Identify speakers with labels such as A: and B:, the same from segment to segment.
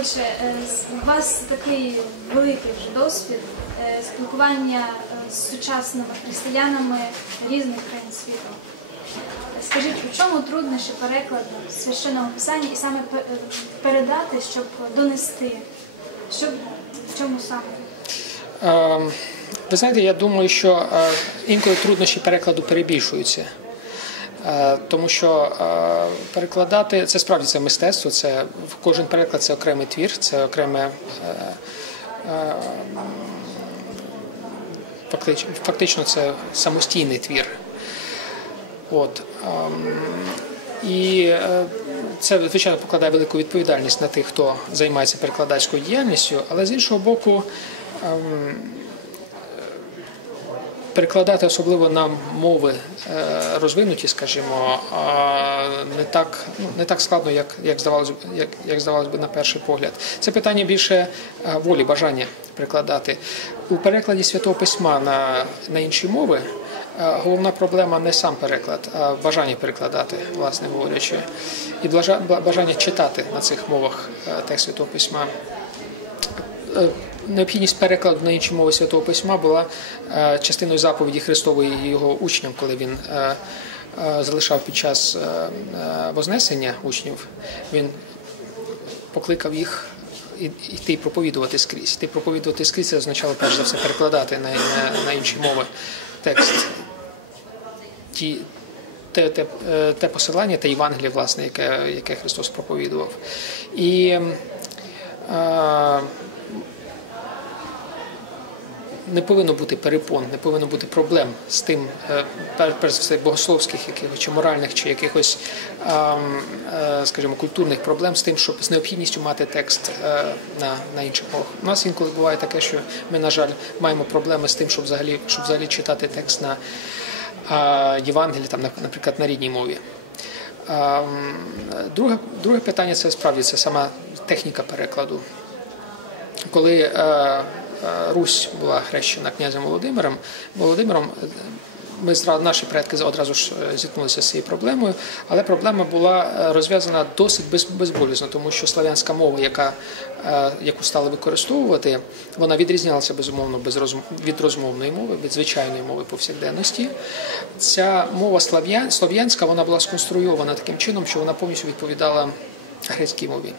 A: Отже, е, у вас такий великий вже досвід е, спілкування е, з сучасними християнами різних країн світу. Скажіть, у чому труднощі перекладу священного писання і саме передати, щоб донести? Що, в чому саме?
B: Е, Ви знаєте, я думаю, що інколи труднощі перекладу перебільшуються. Е, Тому що е, перекладати це справді це мистецтво, це кожен переклад це окремий твір, це окреме е, фактично, це самостійний твір. От. ем, І це, звичайно, покладає велику відповідальність на тих, хто займається перекладацькою діяльністю, але з іншого боку, ем, перекладати особливо на мови е, розвинуті, скажімо, не так, ну, не так складно, як, як, здавалось, як, як здавалось би на перший погляд. Це питання більше е, волі, бажання перекладати. У перекладі Святого Письма на, на інші мови е, головна проблема не сам переклад, а бажання перекладати, власне говорячи, і бажання читати на цих мовах текст Святого Письма. Необхідність перекладу на інші мови Святого Письма була е, частиною заповіді Христової його учням, коли він е, е, залишав під час Вознесення учнів, він покликав їх йти проповідувати скрізь. Йти проповідувати скрізь це означало перш за все перекладати на, на, на інші мови текст. Ті, те, те, те посилання, те Євангеліє, власне, яке, яке Христос проповідував. І е, не повинно бути перепон, не повинно бути проблем з тим, е, перш за все, богословських якихось чи моральних, чи якихось, е, скажімо, культурних проблем з тим, щоб з необхідністю мати текст е, на, на інших мовах. У нас інколи буває таке, що ми, на жаль, маємо проблеми з тим, щоб взагалі, щоб взагалі читати текст на Євангелії, там, на- наприклад, на рідній мові. Друге, друге питання це справді це сама техніка перекладу. Коли Русь була хрещена князем Володимиром, Володимиром, е, ми наші предки одразу ж е, зіткнулися з цією проблемою, але проблема була е, розв'язана досить без, безболісно, тому що славянська мова, яка, е, яку стали використовувати, вона відрізнялася безумовно від розмовної мови, від звичайної мови повсякденності. Ця мова слав'ян, слов'янська вона була сконструйована таким чином, що вона повністю відповідала грецькій мові.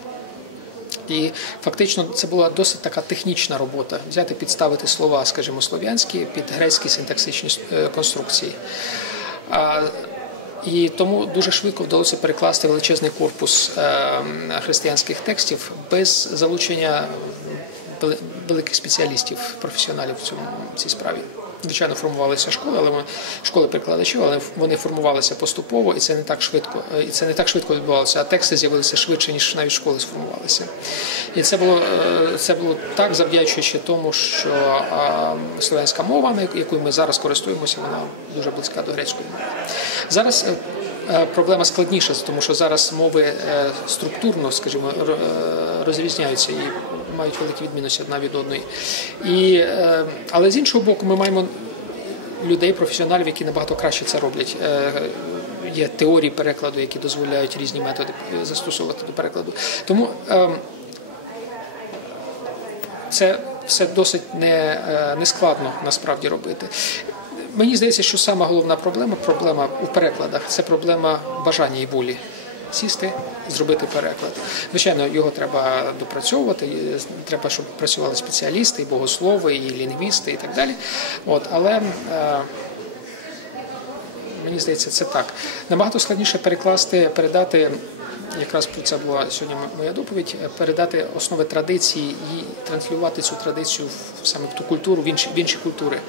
B: І фактично це була досить така технічна робота взяти, підставити слова, скажімо, слов'янські під грецькі синтаксичні е, конструкції. І тому дуже швидко вдалося перекласти величезний корпус е, християнських текстів без залучення великих спеціалістів, професіоналів в цьому цій справі. Звичайно, формувалися школи, але вони, школи перекладачів, але вони формувалися поступово, і це не так швидко. е, І це не так швидко відбувалося, а тексти з'явилися швидше, ніж навіть школи сформувалися. І це було е, це було так, завдячуючи тому, що слов'янська мова, якою ми зараз користуємося, вона дуже близька до грецької мови. Зараз е, проблема складніша, тому що зараз мови структурно, скажімо, розрізняються і мають великі відмінності одна від одної. І, е, але з іншого боку, ми маємо людей, професіоналів, які набагато краще це роблять. Е, Є теорії перекладу, які дозволяють різні методи застосовувати до перекладу. Тому ем, це все досить не, е, нескладно насправді робити. Мені здається, що сама головна проблема проблема у перекладах це проблема бажання і волі. Сісти, зробити переклад. Звичайно, його треба допрацьовувати. Треба, щоб працювали спеціалісти, і богослови, і лінгвісти, і так далі. От, але е, мені здається, це так. Набагато складніше перекласти, передати. Якраз про це була сьогодні моя доповідь. Передати основи традиції і транслювати цю традицію саме в ту культуру, в інші, в інші культури.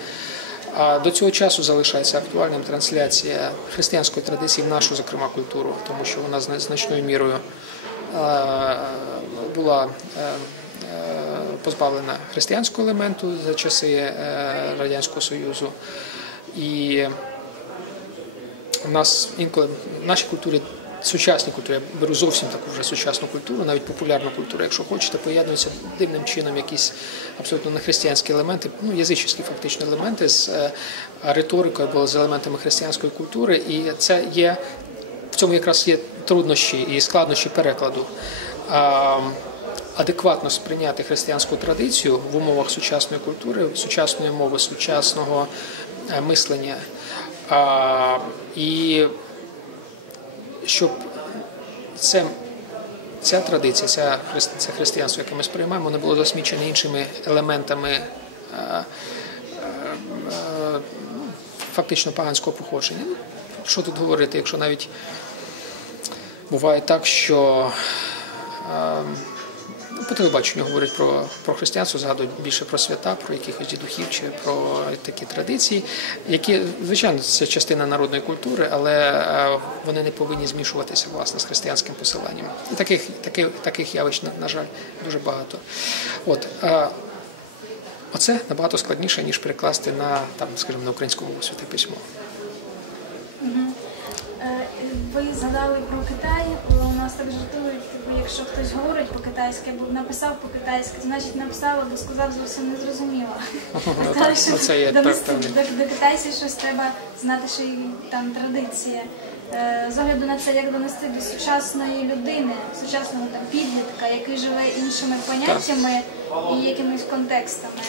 B: А до цього часу залишається актуальним трансляція християнської традиції в нашу, зокрема, культуру, тому що вона зна- значною мірою е, була е, е, позбавлена християнського елементу за часи Радянського Союзу. І у нас інколи в нашій культурі, сучасній культурі, я беру зовсім таку вже сучасну культуру, навіть популярну культуру, якщо хочете, поєднуються дивним чином якісь абсолютно нехристиянські елементи, ну язичівські фактично елементи з е, риторикою або з елементами християнської культури, і це є в цьому якраз є труднощі і складнощі перекладу. Адекватно сприйняти християнську традицію в умовах сучасної культури, сучасної мови, сучасного е, мислення. І щоб це, ця традиція, ця, це християнство, яке ми сприймаємо, не було засмічене іншими елементами е, е, е, фактично поганського походження. Ну, Що тут говорити, якщо навіть буває так, що по телебаченню говорять про, про християнство, згадують більше про свята, про якихось дідухів чи про такі традиції, які, звичайно, це частина народної культури, але е, вони не повинні змішуватися власне з християнським посиланням. І таких, таких, таких явищ, на, на жаль, дуже багато. От, е, Оце набагато складніше, ніж перекласти на там, скажімо, на українську мову святе письмо.
A: Ви згадали про Китай. У нас так жартують, типу, якщо хтось говорить по-китайськи або написав по-китайськи, значить написав або сказав зовсім
B: Оце є
A: донести до, китайців щось треба знати, що там традиція. Е, З огляду на це, як донести до сучасної людини, сучасного там підлітка, який живе іншими поняттями і якимись контекстами.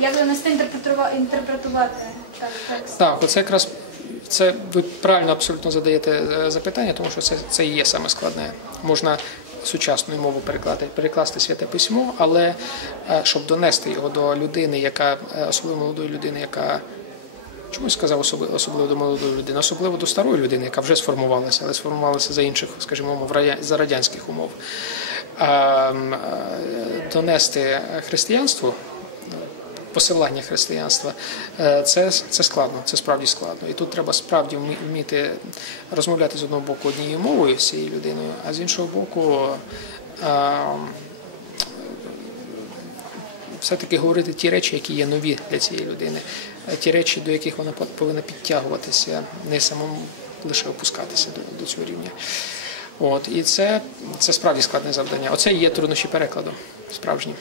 A: Як донести інтерпретува- інтерпретувати так, текст?
B: Так, оце якраз це ви правильно абсолютно задаєте е, запитання, тому що це, це і є саме складне. Можна сучасною мовою перекласти, перекласти святе письмо, але е, щоб донести його до людини, яка е, особливо молодої людини, яка чомусь сказав особливо, до молодої людини, особливо до старої людини, яка вже сформувалася, але сформувалася за інших, скажімо, умов, за радянських умов. А, м, е, донести християнство посилання християнства, е, це, це складно, це справді складно. І тут треба справді вміти розмовляти з одного боку однією мовою з цією людиною, а з іншого боку, е, все-таки говорити ті речі, які є нові для цієї людини, е, ті речі, до яких вона повинна підтягуватися, не самому лише опускатися до, до цього рівня. От, і це, це справді складне завдання. Оце є труднощі перекладу справжні.